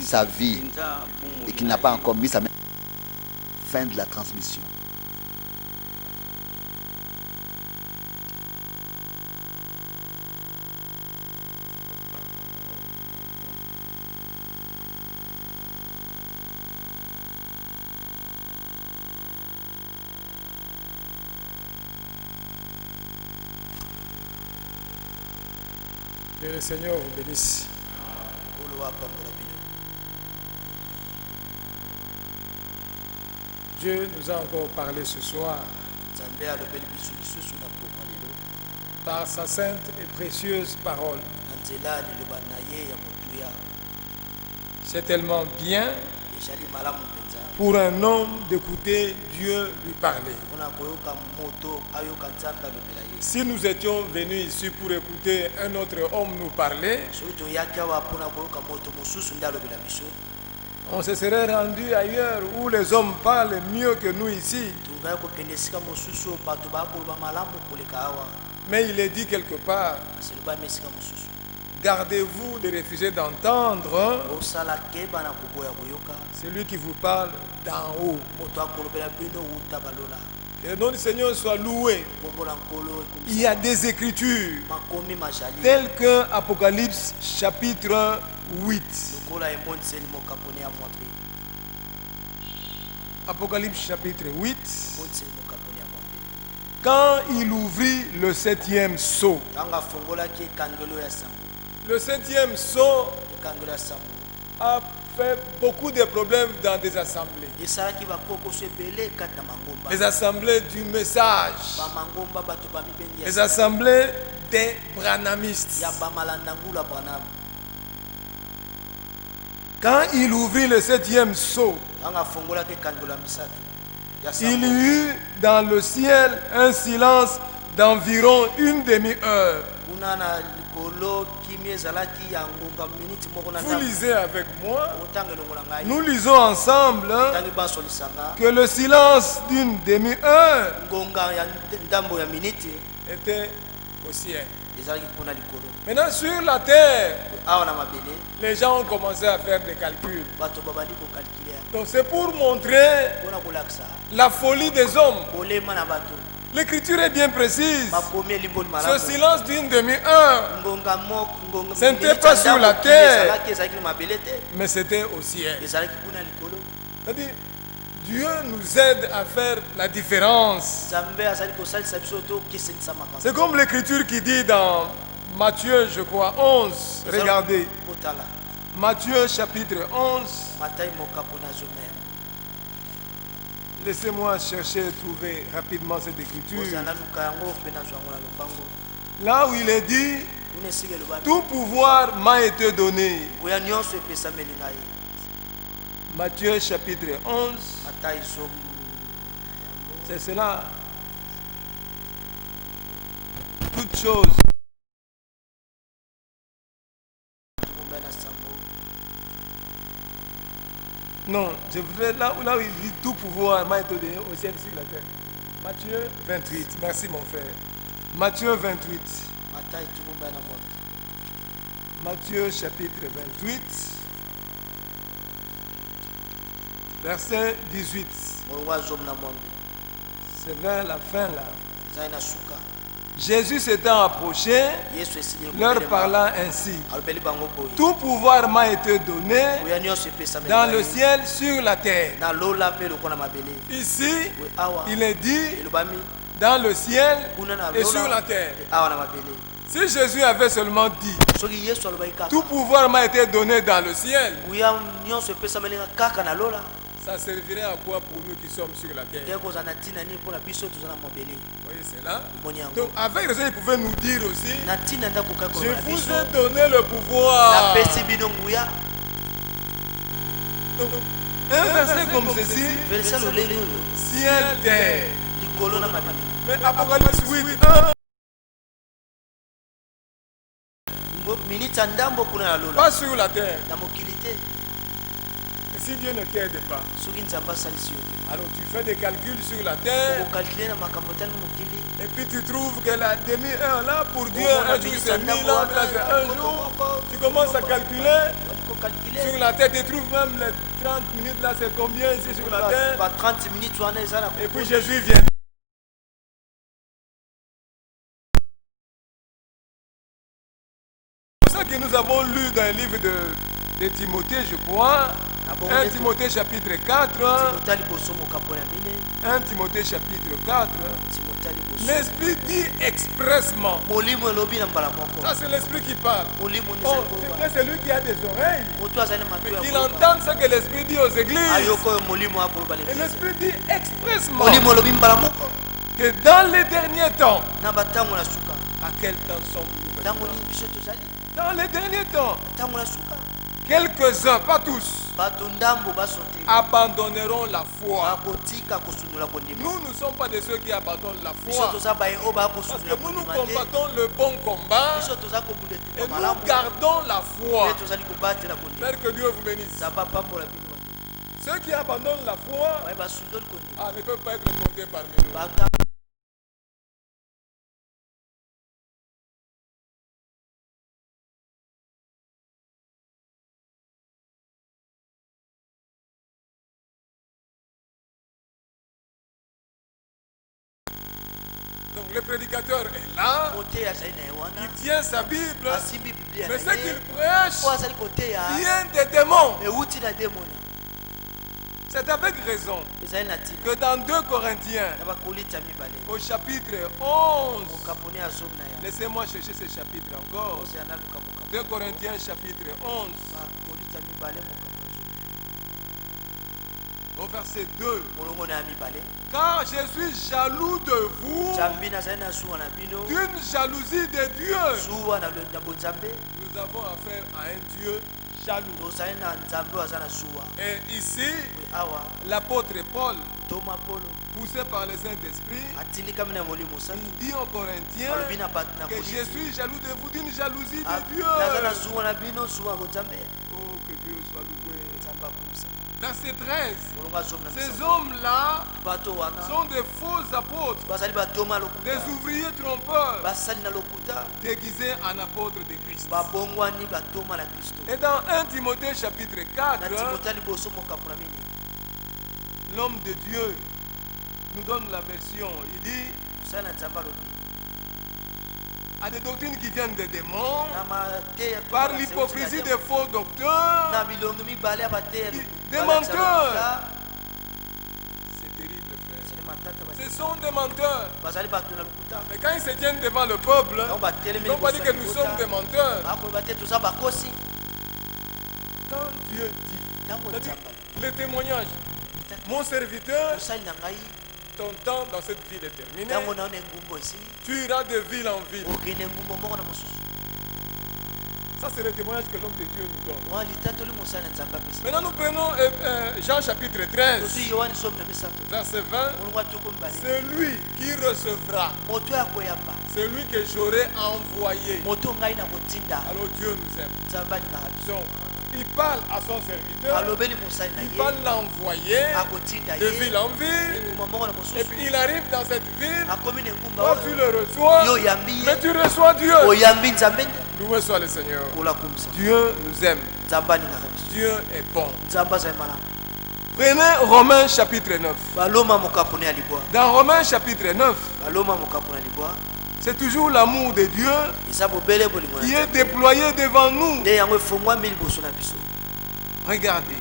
sa vie et qui n'a pas encore mis sa main. Fin de la transmission. Que le Seigneur vous bénisse. Dieu nous a encore parlé ce soir par sa sainte et précieuse parole. C'est tellement bien pour un homme d'écouter Dieu lui parler. Si nous étions venus ici pour écouter un autre homme nous parler, on se serait rendu ailleurs où les hommes parlent mieux que nous ici. Mais il est dit quelque part, gardez-vous de refuser d'entendre celui qui vous parle d'en haut. Que le nom du Seigneur soit loué. Il y a des écritures telles que Apocalypse chapitre 8. Apocalypse chapitre 8. Quand il ouvrit le 7e sceau. Le 7e sceau a fait beaucoup de problèmes dans des assemblées. Les assemblées du message. Les assemblées des branhamistes. Quand il ouvrit le 7e sceau, il y eut dans le ciel un silence d'environ une demi-heure. Vous lisez avec moi. Nous lisons ensemble que le silence d'une demi-heure était au ciel. Maintenant sur la terre, les gens ont commencé à faire des calculs. Donc c'est pour montrer la folie des hommes. L'écriture est bien précise. Ce silence d'une demi-heure, ce n'était pas sur la terre, mais c'était au ciel. C'est-à-dire, Dieu nous aide à faire la différence. C'est comme l'écriture qui dit dans Matthieu, je crois, 11. Regardez. Matthieu chapitre 11. Laissez-moi chercher et trouver rapidement cette écriture. Là où il est dit, tout pouvoir m'a été donné. Matthieu chapitre 11. C'est cela. Toutes choses. Non, je voudrais là où il dit tout pouvoir m'a été donné au ciel sur la terre. Matthieu 28. Merci mon frère. Matthieu 28. Matthieu chapitre 28. Verset 18. C'est vers la fin là. Jésus s'étant approché, leur parlant ainsi. Tout pouvoir m'a été donné dans le ciel, sur la terre. Ici, il est dit dans le ciel et sur la terre. Si Jésus avait seulement dit tout pouvoir m'a été donné dans le ciel, ça servirait à quoi pour nous qui sommes sur la terre? Vous voyez cela? Donc avec raison, il pouvait nous dire aussi, je vous ai donné le pouvoir. Donc, un verset comme ceci, ciel, terre. Mais Apocalypse 8, 1, pas sur la terre. Si Dieu ne t'aide pas, alors tu fais des calculs sur la terre et puis tu trouves que la demi-heure là pour Dieu, un jour c'est 1000 ans, là c'est un jour. Tu commences à calculer la tête et trouve même les 30 minutes là, c'est combien ici sur la terre? 30 minutes, Et puis Jésus vient. C'est pour ça que nous avons lu dans le livre de Timothée, je crois. 1 Timothée chapitre 4. 1 Timothée chapitre 4. L'Esprit dit expressement. Ça c'est l'Esprit qui parle. Oh, c'est celui qui a des oreilles. Mais qu'il entende ce que l'Esprit dit aux églises. Et l'Esprit dit expressement que dans les derniers temps. À quel temps sommes-nous? Dans les derniers temps. Quelques-uns, pas tous, abandonneront la foi. Nous ne sommes pas de ceux qui abandonnent la foi. Parce que nous combattons le bon combat et nous gardons la foi. Père, que Dieu vous bénisse. Ceux qui abandonnent la foi ne peuvent pas être comptés parmi nous. Donc le prédicateur est là, il tient sa Bible, mais ce qu'il prêche vient des démons. C'est avec raison que dans 2 Corinthiens, au chapitre 11, laissez-moi chercher ce chapitre encore, 2 Corinthiens chapitre 11, au verset 2, car je suis jaloux de vous d'une jalousie de Dieu. Nous avons affaire à un Dieu jaloux. Et ici, l'apôtre Paul, poussé par le Saint-Esprit, il dit aux Corinthiens que je suis jaloux de vous d'une jalousie de Dieu. Oh, que Dieu soit loué. Verset 13. Ces hommes-là sont des faux apôtres, des ouvriers trompeurs, déguisés en apôtres de Christ. Et dans 1 Timothée chapitre 4, l'homme de Dieu nous donne la version. Il dit à des doctrines qui viennent des démons, par l'hypocrisie des faux docteurs, des menteurs. C'est terrible, frère. Ce sont des menteurs. Et quand ils se tiennent devant le peuple, ils n'ont pas dit que nous sommes des menteurs. Quand Dieu dit, le témoignage, mon serviteur, ton temps dans cette ville est terminé. Tu iras de ville en ville. Ça, c'est le témoignage que l'homme de Dieu nous donne. Maintenant, nous prenons Jean chapitre 13, verset 20. Celui qui recevra, celui que j'aurai envoyé. Alors Dieu nous aime. Donc, il parle à son serviteur, il va l'envoyer de ville en ville, et puis il arrive dans cette ville, toi tu le reçois, mais tu reçois Dieu. Loué soit le Seigneur. Dieu nous aime. Dieu est bon. Prenez Romains chapitre 9. Dans Romains chapitre 9, c'est toujours l'amour de Dieu qui est déployé devant nous. Regardez.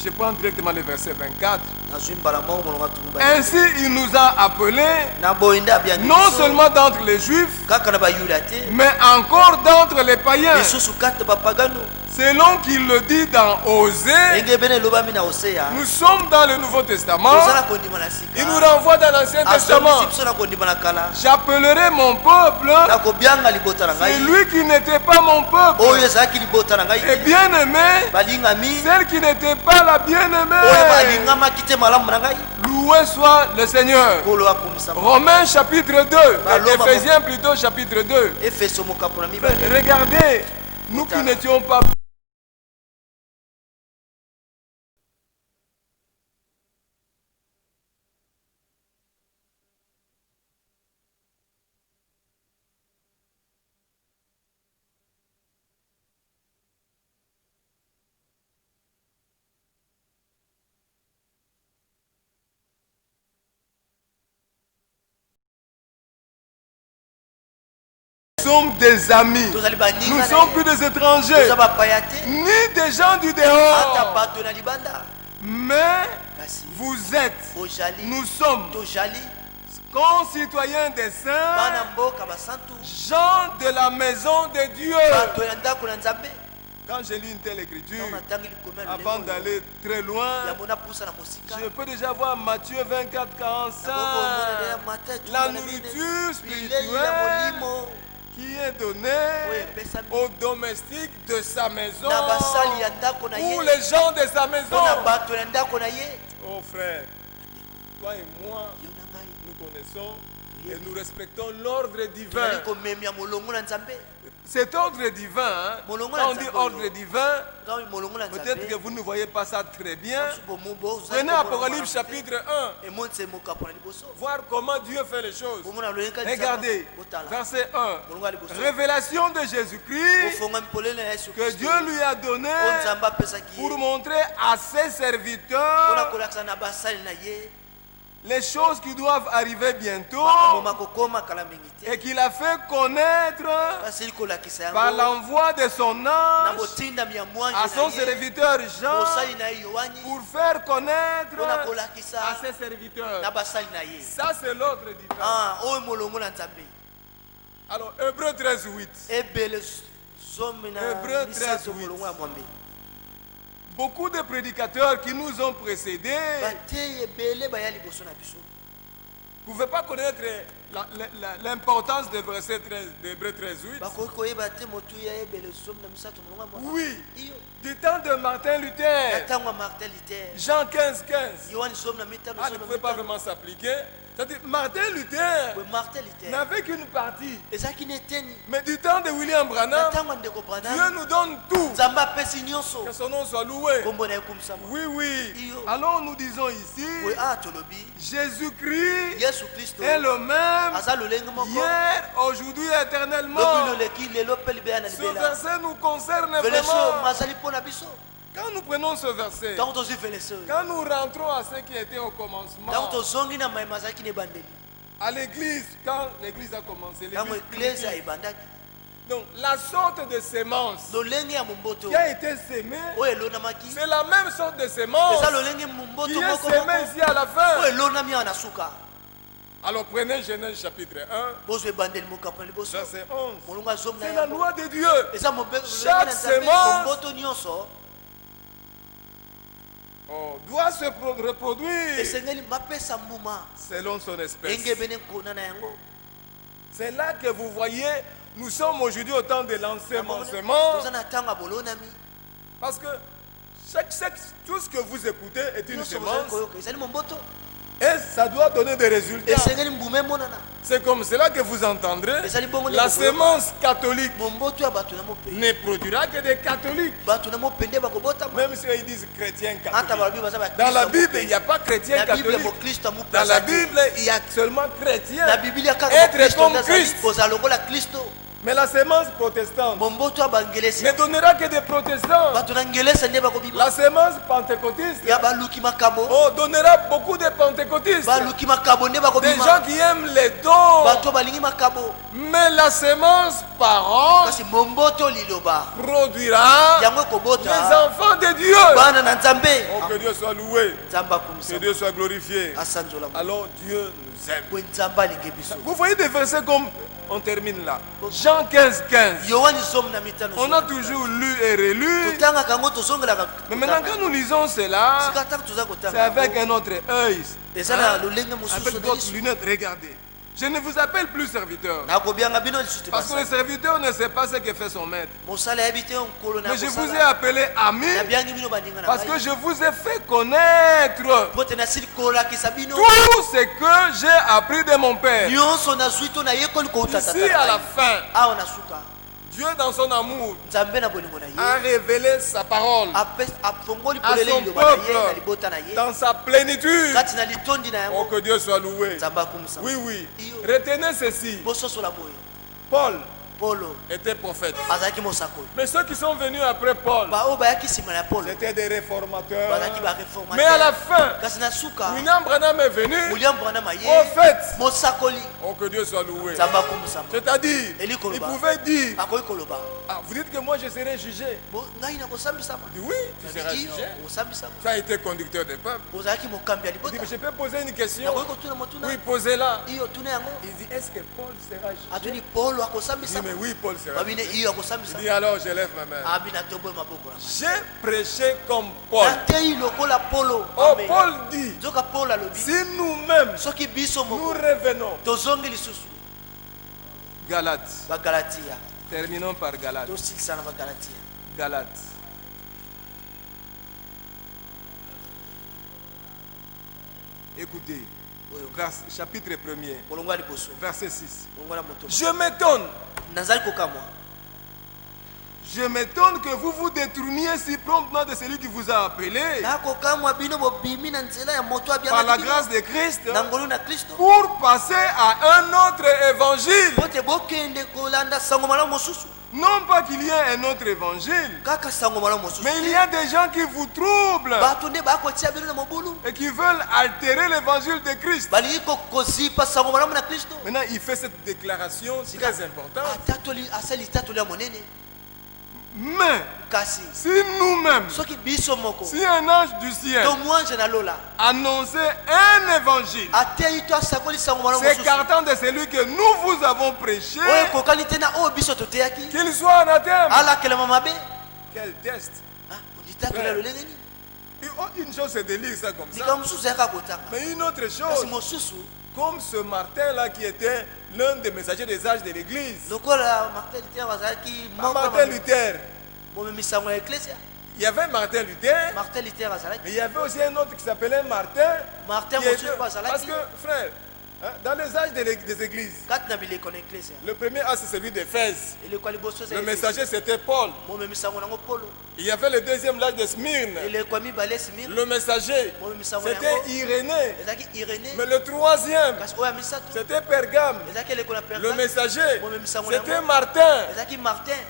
Je prends directement le verset 24. Ainsi, il nous a appelés, non seulement d'entre les Juifs, mais encore d'entre les païens. Selon qu'il le dit dans Osée, nous sommes dans le Nouveau Testament. Il nous renvoie dans l'Ancien Testament. J'appellerai mon peuple celui qui n'était pas mon peuple. Et bien-aimé, celle qui n'était pas la bien-aimée. Loué soit le Seigneur. Romains chapitre 2, Éphésiens plutôt chapitre 2. Regardez, nous qui n'étions pas Nous sommes des amis. Nous ne sommes plus des étrangers, ni des gens du dehors. Mais vous êtes, nous sommes concitoyens des saints, gens de la maison de Dieu. Quand je lis une telle écriture, avant d'aller très loin, je peux déjà voir Matthieu 24, 45, la nourriture spirituelle qui est donnée aux domestiques de sa maison, ou les gens de sa maison. Oh frère, toi et moi, nous connaissons et nous respectons l'ordre divin. Cet ordre divin, hein, quand on dit ordre divin, peut-être que vous ne voyez pas ça très bien. Prenez Apocalypse chapitre 1, voir comment Dieu fait les choses. Regardez, verset 1, révélation de Jésus-Christ que Dieu lui a donné pour montrer à ses serviteurs les choses qui doivent arriver bientôt et qu'il a fait connaître par l'envoi de son ange à son serviteur Jean pour faire connaître à ses serviteurs. Ça c'est l'ordre divin. Alors Hébreux 13, 8. Hébreux 13, 8. Beaucoup de prédicateurs qui nous ont précédés ne pouvaient pas connaître l'importance de verset 13, d'Hébreux 13, 8. Oui, du temps de Martin Luther, Jean 15, 15. Ah, ne pouvait pas vraiment s'appliquer. C'est-à-dire, Martin Luther n'avait qu'une partie. Mais du temps de William Branham, Dieu nous donne tout. Que son nom soit loué. Oui, oui. Alors nous disons ici, Jésus-Christ est le même hier, aujourd'hui, éternellement. Ce verset nous concerne vraiment. Quand nous prenons ce verset, quand nous rentrons à ce qui était au commencement, à l'église, quand l'église a commencé, donc la sorte de sémence qui a été sémée, c'est la même sorte de sémence qui est sémée ici à la fin. Alors prenez Genèse chapitre 1, verset 11. C'est la loi de Dieu. Chaque sémence doit se reproduire selon son espèce. C'est là que vous voyez, nous sommes aujourd'hui au temps de l'ensemencement. Parce que tout ce que vous écoutez est une semence. Et ça doit donner des résultats. C'est comme cela que vous entendrez. La sémence catholique ne produira que des catholiques. Même si ils disent chrétiens catholiques. Dans la Bible, il n'y a pas chrétien catholique. Dans la Bible, il y a seulement chrétien. Être comme Christ. Mais la sémence protestante ne donnera que des protestants. La sémence pentecôtiste donnera beaucoup de pentecôtistes. Des gens qui aiment les dons. Mais la sémence parole produira les enfants de Dieu. Oh, que Dieu soit loué. Que Dieu soit glorifié. Alors Dieu nous aime. Vous voyez des versets comme... On termine là. Jean 15, 15. On a toujours lu et relu. Mais maintenant quand nous lisons cela, c'est avec un autre œil. Avec d'autres lunettes, regardez. Je ne vous appelle plus serviteur. Parce que le serviteur ne sait pas ce que fait son maître. Mais je vous ai appelé ami. Parce que je vous ai fait connaître tout ce que j'ai appris de mon père. Ici à la fin, Dieu dans son amour a révélé sa parole à son peuple dans sa plénitude. Oh, que Dieu soit loué. Oui, oui. Retenez ceci. Paul était prophète. Mais ceux qui sont venus après Paul, c'était des réformateurs. Mais à la fin, William Branham est venu, prophète. Oh, que Dieu soit loué. C'est-à-dire, il pouvait dire, vous dites que moi je serai jugé. Il dit, oui, tu seras jugé. Tu as été conducteur des peuples. Il dit, mais je peux poser une question. Oui, posez-la. Il dit, est-ce que Paul sera jugé? Il dit, mais oui, Paul sera jugé. Il dit, alors je lève ma main. J'ai prêché comme Paul. Oh, Paul dit, si nous-mêmes nous revenons. Galates. Terminons par Galates. Galates. Écoutez, chapitre 1er, verset 6. Je m'étonne. Je m'étonne que vous vous détourniez si promptement de celui qui vous a appelé par la grâce de Christ pour passer à un autre évangile. Non pas qu'il y ait un autre évangile, mais il y a des gens qui vous troublent et qui veulent altérer l'évangile de Christ. Maintenant, il fait cette déclaration très importante. Mais si nous-mêmes, si un ange du ciel annonçait un évangile s'écartant de celui que nous vous avons prêché, qu'il soit anathème. Quel test! Une chose c'est de lire ça comme ça, mais une autre chose, comme ce Martin-là qui était l'un des messagers des âges de l'église, Martin Luther. Il y avait Martin Luther, mais il y avait aussi un autre qui s'appelait Martin. Parce que, frère, dans les âges des églises, le premier âge c'est celui d'Éphèse. Le messager c'était Paul. Il y avait le deuxième âge de Smyrne. Le messager c'était Irénée. Mais le troisième c'était Pergame. Le messager c'était Martin.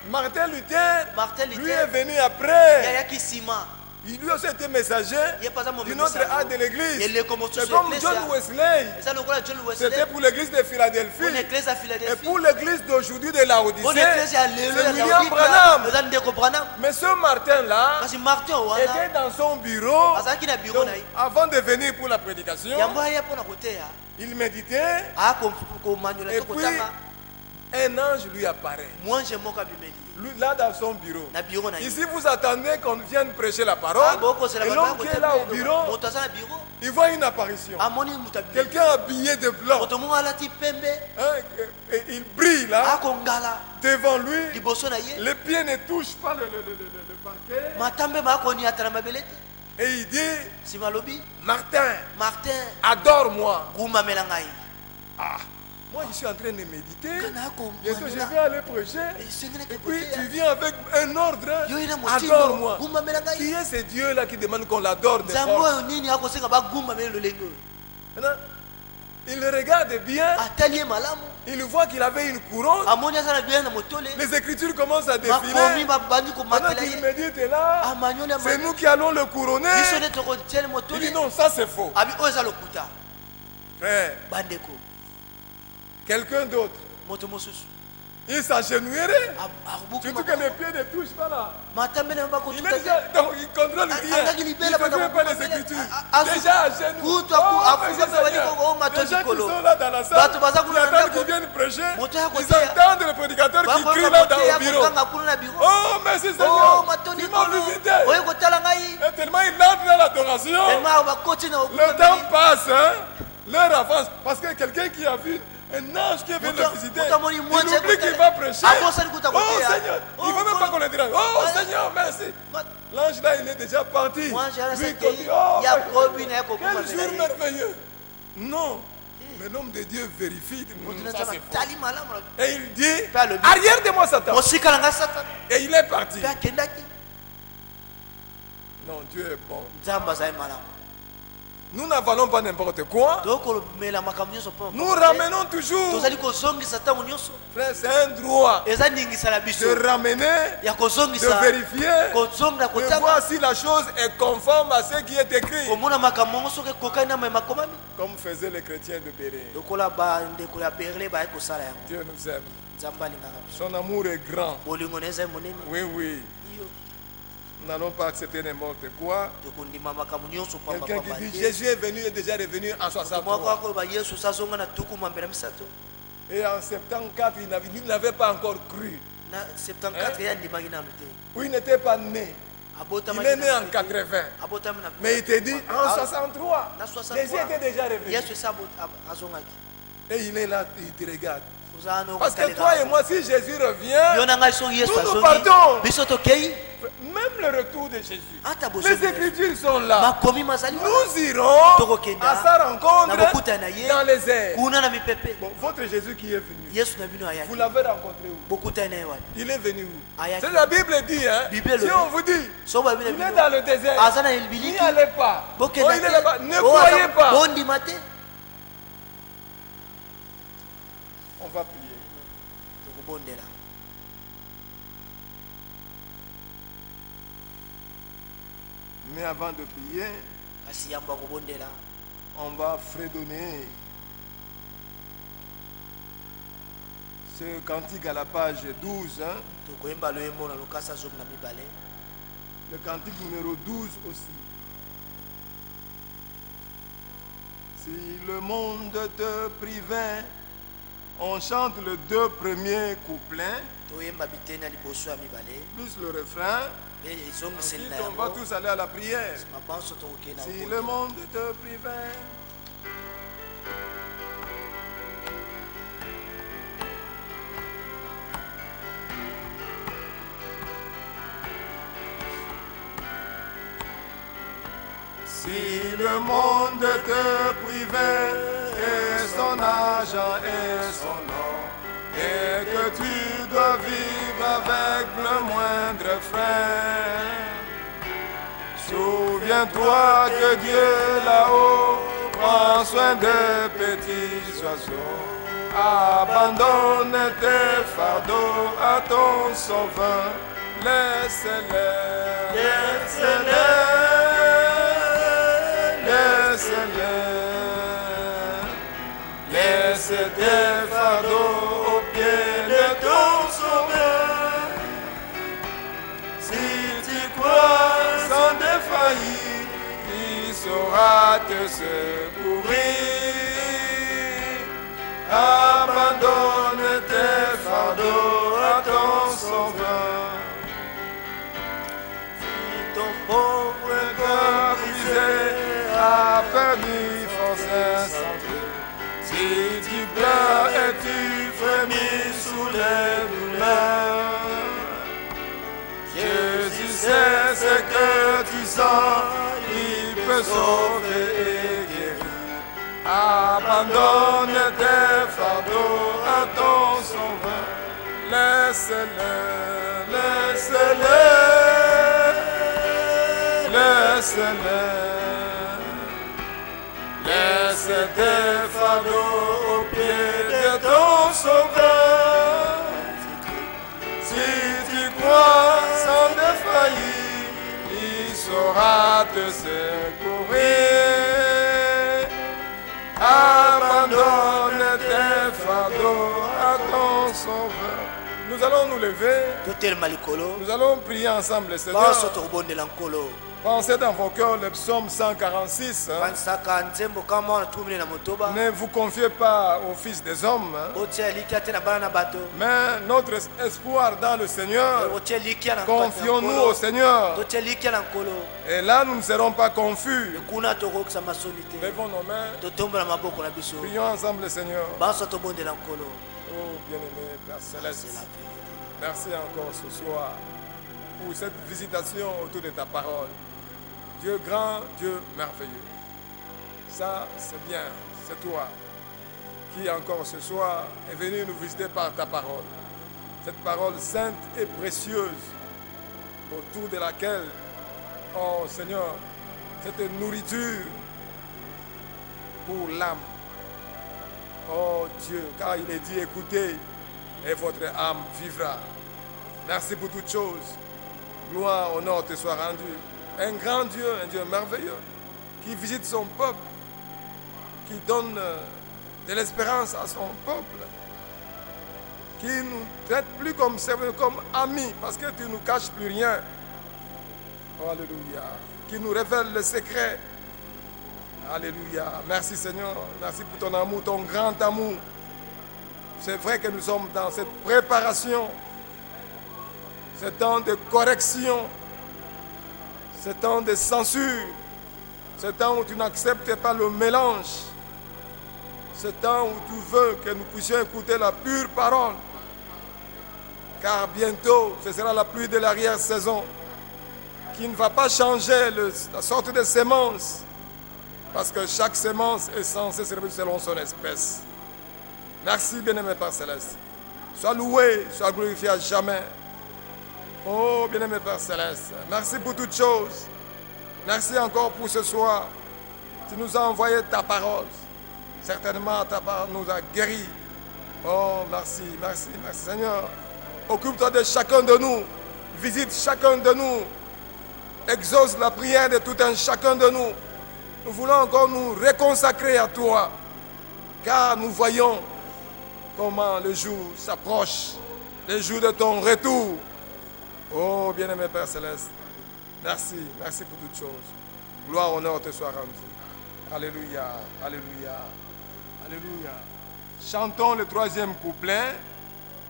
Martin Luther, lui est venu après. Il lui aussi était messager d'une autre âge de l'église. C'est comme John Wesley. C'était pour l'église de Philadelphie. Et pour l'église d'aujourd'hui de Laodicée, c'est William Branham. Mais ce Martin-là était dans son bureau. Donc, avant de venir pour la prédication, il méditait. Et puis, un ange lui apparaît. Là dans son bureau. Ici vous attendez qu'on vienne prêcher la parole. Et l'homme qui est là au bureau, il voit une apparition. Quelqu'un habillé de blanc. Et il brille là. Devant lui. Les pieds ne touchent pas le parquet. Et il dit, Martin, adore-moi. Moi je suis en train de méditer. Bientôt je vais aller prêcher. Et puis tu viens avec un ordre. Adore-moi. Qui est ce Dieu là qui demande qu'on l'adore de force? Il regarde bien. Il voit qu'il avait une couronne. Les écritures commencent à défiler. Pendant qu'il médite là, c'est nous qui allons le couronner. Il dit non, ça c'est faux. Frère, quelqu'un d'autre, il s'agenouillerait. Surtout que les pieds ne touchent pas là. Il est déjà, donc il contrôle rien. Il ne fait pas les écritures. Déjà à genoux. Les gens qui sont là dans la salle, ils attendent qu'ils viennent prêcher. Ils entendent le prédicateur qui crie là au bureau. Oh merci Seigneur, tu m'as visité. Et tellement il entre dans l'adoration, le temps passe, hein? L'heure avance. Parce que quelqu'un qui a vu un ange qui vient le visiter, il oublie qu'il va prêcher. Oh Seigneur, il ne veut même pas qu'on le dise. Oh Seigneur, merci. L'ange là, il est déjà parti. Lui, il dit, oh, quel jour merveilleux. Non, mais l'homme de Dieu vérifie. Ça, c'est faux. Et il dit, arrière de moi Satan. Et il est parti. Non, Dieu est bon. Nous n'avalons pas n'importe quoi. Nous ramenons toujours. Frère, c'est un droit de ramener, de vérifier, de voir si la chose est conforme à ce qui est écrit. Comme faisaient les chrétiens de Béret. Dieu nous aime. Son amour est grand. Oui, oui. Nous n'allons pas accepter n'importe quoi. Quelqu'un qui dit Jésus est venu et déjà revenu en 63. Et en 74, il n'avait pas encore cru. Ou il n'était pas né. Il est né en 80. Mais il te dit en 63. Jésus était déjà revenu. Et il est là, il te regarde. Parce que toi et moi, si Jésus revient, nous partons. Même le retour de Jésus. Les Écritures sont là. Nous irons à sa rencontre dans les airs. Bon, votre Jésus qui est venu, vous l'avez rencontré où? Il est venu où? C'est la Bible dit, hein? Si on vous dit, il est dans le désert, n'y allez pas. Oh, il est là-bas. Ne croyez pas. On va prier. Mais avant de prier, on va fredonner ce cantique à la page 12. Hein? Le cantique numéro 12 aussi. Si le monde te privait, on chante les 2 premiers couplets, plus le refrain. Ensuite, on va tous aller à la prière. Si le monde te privait. Si le monde te privait et son argent et son or, et que tu dois vivre avec le moindre frein, souviens-toi que Dieu là-haut prend soin des petits oiseaux. Abandonne tes fardeaux à ton sauveur, laisse-les, laisse-les. Laisse tes fardeaux au pied de ton sauveur. Si tu crois sans défaillir, il saura te secourir. Abandonne tes fardeaux à ton sauveur. Si ton pauvre cœur brisé a perdu force insensée, si tu pleures et tu frémis sous les douleurs, Jésus sait ce que tu sens, il peut sauver et guérir. Abandonne tes fardeaux à ton sauveur, laisse-le, laisse-le, laisse-le. Laisse tes fardeaux au pied de ton sauveur. Si tu crois sans défaillir, il saura te secourir. Abandonne tes fardeaux à ton sauveur. Nous allons nous lever. Nous allons prier ensemble le Seigneur. Pensez dans vos cœurs le psaume 146. Ne vous confiez pas aux fils des hommes, mais notre espoir dans le Seigneur. Confions-nous au Seigneur. Et là, nous ne serons pas confus. Levons nos mains. Prions ensemble le Seigneur. Oh bien-aimé Père Céleste, merci encore ce soir pour cette visitation autour de ta parole. Dieu grand, Dieu merveilleux. Ça, c'est bien, c'est toi qui encore ce soir est venu nous visiter par ta parole. Cette parole sainte et précieuse autour de laquelle, oh Seigneur, cette nourriture pour l'âme. Oh Dieu, car il est dit, écoutez, et votre âme vivra. Merci pour toutes choses. Gloire, honneur te soit rendu. Un grand Dieu, un Dieu merveilleux, qui visite son peuple, qui donne de l'espérance à son peuple, qui nous traite plus comme servants, comme amis, parce que tu ne nous caches plus rien. Oh, alléluia. Qui nous révèle le secret. Alléluia. Merci Seigneur. Merci pour ton amour, ton grand amour. C'est vrai que nous sommes dans cette préparation, ce temps de correction, ce temps de censure, ce temps où tu n'acceptes pas le mélange, ce temps où tu veux que nous puissions écouter la pure parole. Car bientôt, ce sera la pluie de l'arrière-saison qui ne va pas changer la sorte de sémence, parce que chaque sémence est censée servir selon son espèce. Merci, bien-aimé Père Céleste. Sois loué, sois glorifié à jamais. Oh, bien-aimé Père Céleste, merci pour toutes choses. Merci encore pour ce soir. Tu nous as envoyé ta parole. Certainement, ta parole nous a guéris. Oh, merci, merci, merci Seigneur. Occupe-toi de chacun de nous. Visite chacun de nous. Exauce la prière de tout un chacun de nous. Nous voulons encore nous reconsacrer à toi. Car nous voyons comment le jour s'approche. Le jour de ton retour. Oh, bien-aimé Père Céleste. Merci, merci pour toutes choses. Gloire, honneur te soit rendu. Alléluia, alléluia, alléluia. Chantons le troisième couplet.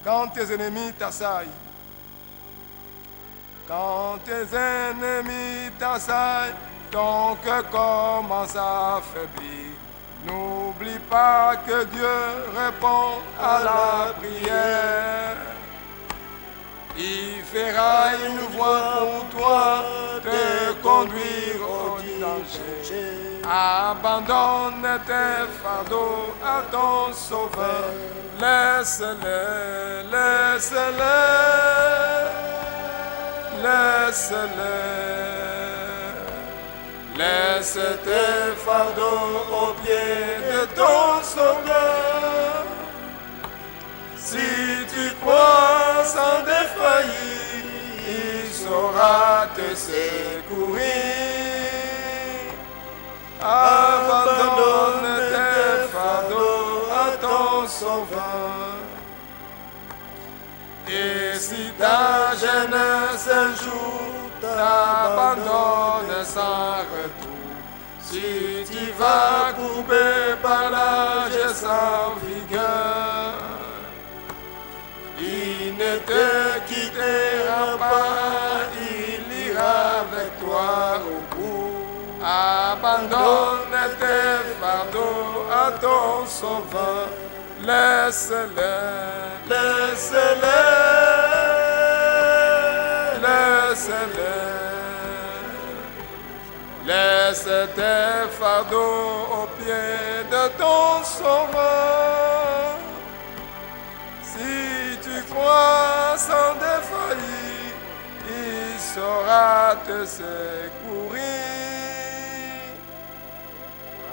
Quand tes ennemis t'assaillent. Quand tes ennemis t'assaillent, ton cœur commence à faiblir. N'oublie pas que Dieu répond à la prière. Il fera une voie pour toi, te conduire au danger. Abandonne tes fardeaux à ton sauveur. Laisse-le, laisse-le, laisse-le. Laisse tes fardeaux au pied de ton sauveur. Si tu crois sans défaillir, il saura te secourir. Abandonne tes fardeaux à ton sauveur. Et si ta jeunesse un jour t'abandonne sans retour, si tu vas couper par l'âge et sans vigueur, il ne te quittera pas, il ira avec toi au bout. Abandonne tes fardeaux à ton sauveur. Laisse-le, laisse-le, laisse-le. Laisse tes fardeaux au pied de ton sauveur. Si tu crois sans défaillir, il saura te secourir.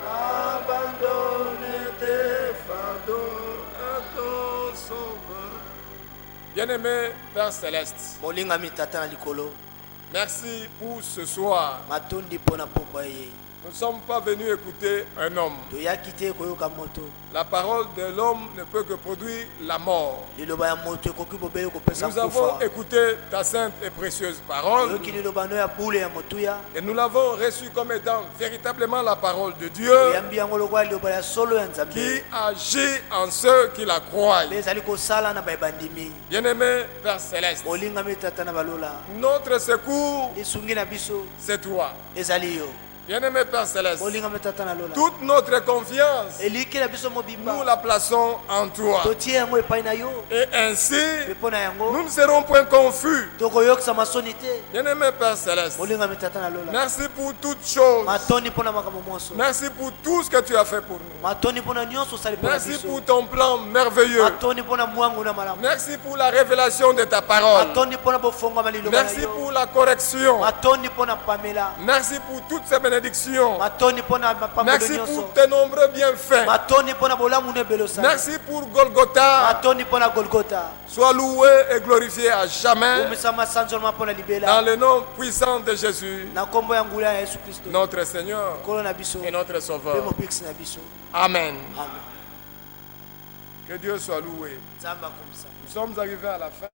Abandonne tes fardeaux à ton sauveur. Bien-aimé Père Céleste, merci pour ce soir. Nous ne sommes pas venus écouter un homme. La parole de l'homme ne peut que produire la mort. Nous avons écouté ta sainte et précieuse parole. Et nous l'avons reçue comme étant véritablement la parole de Dieu qui agit en ceux qui la croient. Bien-aimé Père Céleste, notre secours, c'est toi. Bien-aimé Père Céleste, toute notre confiance, nous la plaçons en toi. Et ainsi, nous ne serons point confus. Bien-aimé Père Céleste, merci pour toutes choses. Merci pour tout ce que tu as fait pour nous. Merci pour ton plan merveilleux. Merci pour la révélation de ta parole. Merci pour la correction. Merci pour toutes ces bénédictions bénédictions. Merci pour tes nombreux bienfaits. Merci pour Golgotha. Sois loué et glorifié à jamais. Dans le nom puissant de Jésus, notre Seigneur et notre Sauveur. Amen. Que Dieu soit loué. Nous sommes arrivés à la fin.